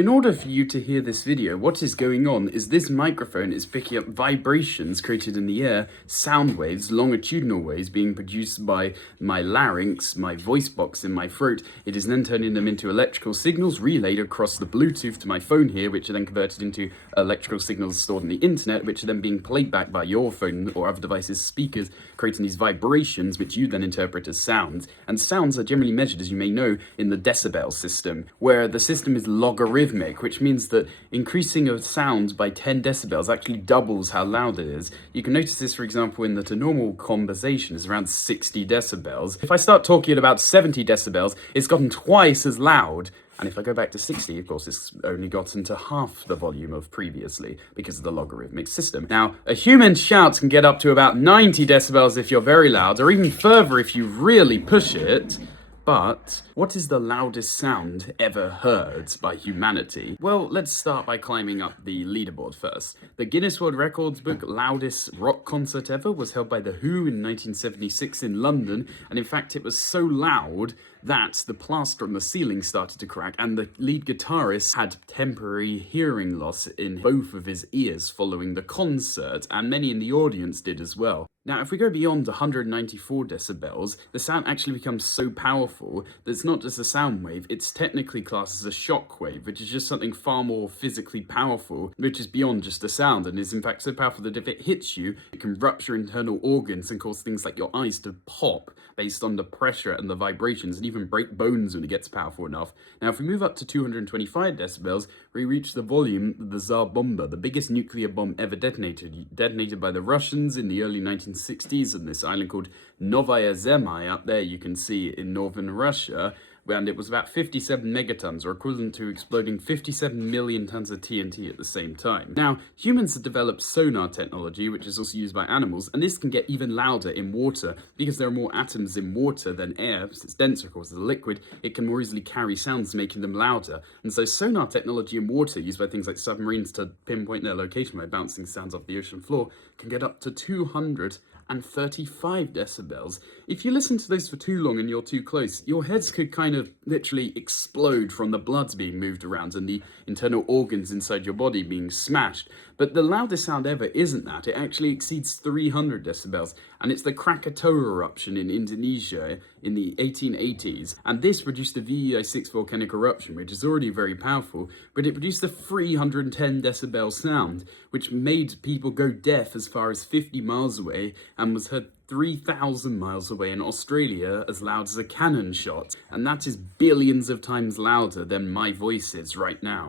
In order for you to hear this video, what is going on is this microphone is picking up vibrations created in the air, sound waves, longitudinal waves being produced by my larynx, my voice box in my throat. It is then turning them into electrical signals relayed across the Bluetooth to my phone here, which are then converted into electrical signals stored on the internet, which are then being played back by your phone or other devices' speakers, creating these vibrations, which you then interpret as sounds. And sounds are generally measured, as you may know, in the decibel system, where the system is logarithmic, which means that increasing a sound by 10 decibels actually doubles how loud it is. You can notice this, for example, in that a normal conversation is around 60 decibels. If I start talking at about 70 decibels, it's gotten twice as loud. And if I go back to 60, of course, it's only gotten to half the volume of previously because of the logarithmic system. Now, a human shout can get up to about 90 decibels if you're very loud, or even further if you really push it. But what is the loudest sound ever heard by humanity? Well, let's start by climbing up the leaderboard first. The Guinness World Records book Loudest Rock Concert Ever was held by The Who in 1976 in London, and in fact it was so loud that the plaster on the ceiling started to crack, and the lead guitarist had temporary hearing loss in both of his ears following the concert, and many in the audience did as well. Now, if we go beyond 194 decibels, the sound actually becomes so powerful that it's not just a sound wave, it's technically classed as a shock wave, which is just something far more physically powerful, which is beyond just a sound, and is in fact so powerful that if it hits you, it can rupture internal organs and cause things like your eyes to pop based on the pressure and the vibrations, and even break bones when it gets powerful enough. Now, if we move up to 225 decibels, we reach the volume of the Tsar Bomba, the biggest nuclear bomb ever detonated by the Russians in the early 1960s on this island called Novaya Zemlya. Up there you can see in northern Russia, and it was about 57 megatons, or equivalent to exploding 57 million tons of TNT at the same time. Now, humans have developed sonar technology, which is also used by animals, and this can get even louder in water. Because there are more atoms in water than air, because it's denser, of course, as a liquid, it can more easily carry sounds, making them louder. And so sonar technology in water, used by things like submarines to pinpoint their location by bouncing sounds off the ocean floor, can get up to 235 decibels. If you listen to those for too long and you're too close, your heads could kind of literally explode from the bloods being moved around and the internal organs inside your body being smashed. But the loudest sound ever isn't that. It actually exceeds 300 decibels, and it's the Krakatoa eruption in Indonesia in the 1880s. And this produced the VEI-6 volcanic eruption, which is already very powerful, but it produced a 310 decibel sound, which made people go deaf as far as 50 miles away and was heard 3,000 miles away in Australia as loud as a cannon shot. And that is billions of times louder than my voice is right now.